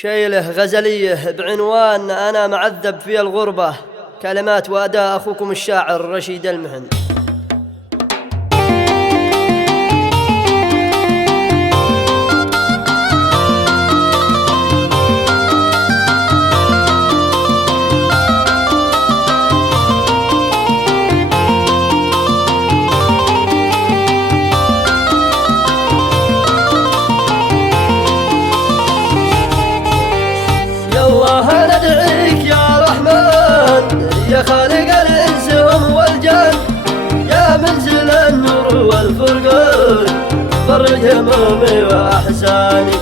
شيله غزليه بعنوان أنا معذب في الغربة، كلمات وأداء أخوكم الشاعر رشيد المهن. الله ندعيك يا رحمن يا خالق الإنس والجن، يا منزل النور والفرقان فرج همومي وأحزاني،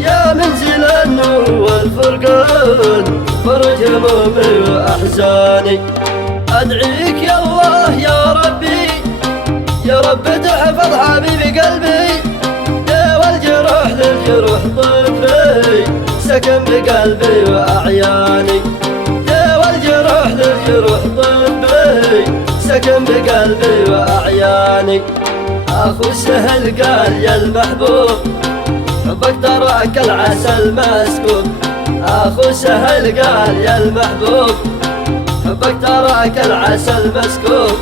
يا منزل النور والفرقان فرج همومي وأحزاني. أدعيك يا الله يا ربي يا رب تحفظ حبيبي قلبي، والجروح للجروح طفي سكن بقلبي وأعياني، والجروح للجروح طبي سكن بقلبي وأعياني. أخو سهل قال يا المحبوب حبك تراك العسل مسكوب، أخو سهل قال يا المحبوب حبك تراك العسل مسكوب.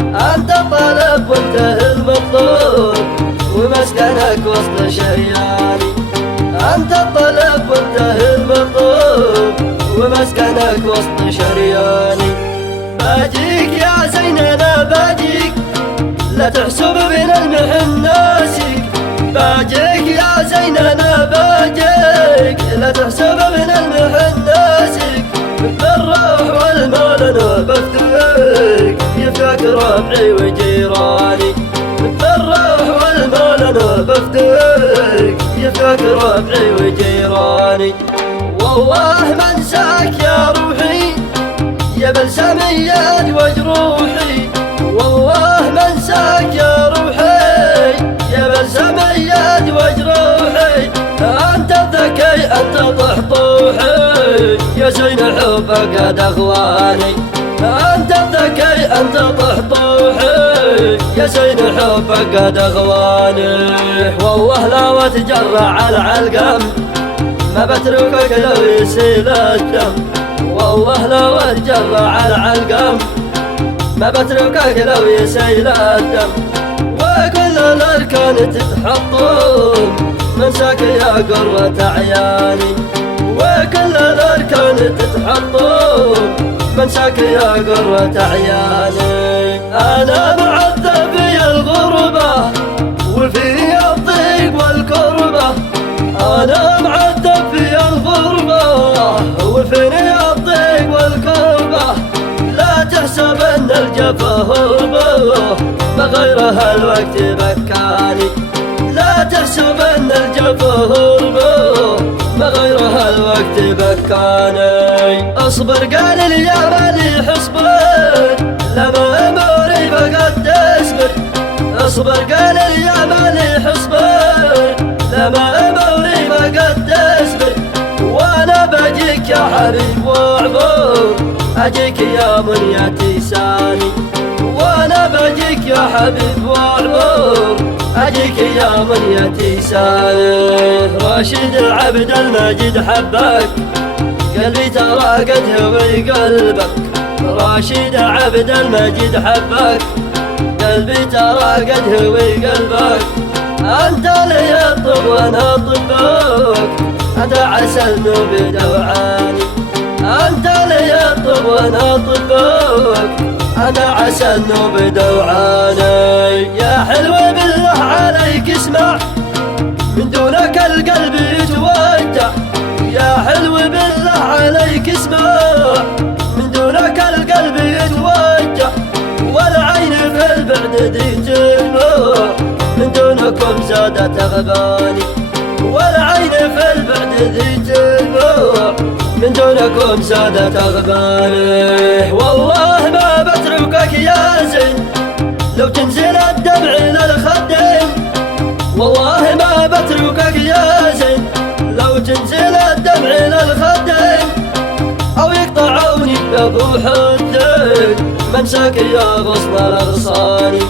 أنت الطلب وانت المطلوب ومسكنك وسط شرياني، أنت الطلب وانت المطلوب ومسكنك وسط شرياني. باجيك يا زين أنا باجيك لا تحسب من المحن ناسك، باجيك يا زين أنا باجيك لا تحسب من المحن ناسك. بالروح والمال أنا بفتك يفداك ربعي وجيراني، بالروح والمال أنا بفتك يفداك ربعي وجيراني. والله ما انساك يا روحي يا بلسم يد وجروحي، والله ما انساك يا روحي يا بلسم يد وجروحي. أنت الذكي أنت طحطوحي يا زين حبك قد أغواني، أنت الذكي أنت طحطوحي يا زين حبك قد أغواني. والله لا وتجرع على العلقم ما بتركك لو يسيل الدم، والله لو اتجرع على العلقم ما بتركك لو يسيل الدم. وكل الأركان تتحطم منساك يا قرة عياني، وكل الأركان تتحطم منساك يا قرة عياني. أنا معذب في الغربة وفي الضيق والكربة، أنا معذب في الغربة وفي الضيق والكربة. لا تحسب أن الجفا هربة بغيرها الوقت بكاني، لا تحسب أن الجفا هربة بغيرها الوقت بكاني. أصبر قال لي يا مالي حصبر لما أموري فقد تصبر، أصبر قال لي يا مالي حصبر لما أموري فقد تصبر. وأنا بجيك يا حبيب وأعبر أجيك يا منيتي ساني، وأنا بجيك يا حبيب وأعبر أجيك يا منيتي ساني. راشد عبد المجيد حبك قلبي ترى قد هوي قلبك، راشد عبد المجيد حبك قلبي ترى قد هوي قلبك. أنت لي الطب وأنا طبك أنت عسل نوبي دوعاني، أنت لي الطب وأنا طبك أنا عسل نوبي دوعاني. يا حلو بالله عليك اسمع من دونك القلب يتوجع، يا حلو بالله عليك اسمع من دونك القلب يتوجع. والعين في البعد ذي تدمع من دونكم زادت أغباني، والعين في البعد ذي تدمع من دونكم زادت أغباني. والله ما بتركك يا زين لو تنزل الدمع للخدين، والله ما بتركك يا زين لو تنزل الدمع للخدين. أو يقطعوني بروح الدين منساك يا غصن الأغصاني،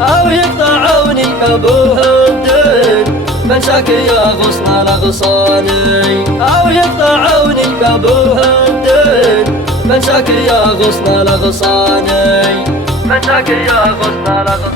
أو يقطعوني بروح الدين منساك يا غصن الأغصاني أو يقطعوني بابوها الدين منساك يا غصن الأغصاني منساك يا غصن الأغصاني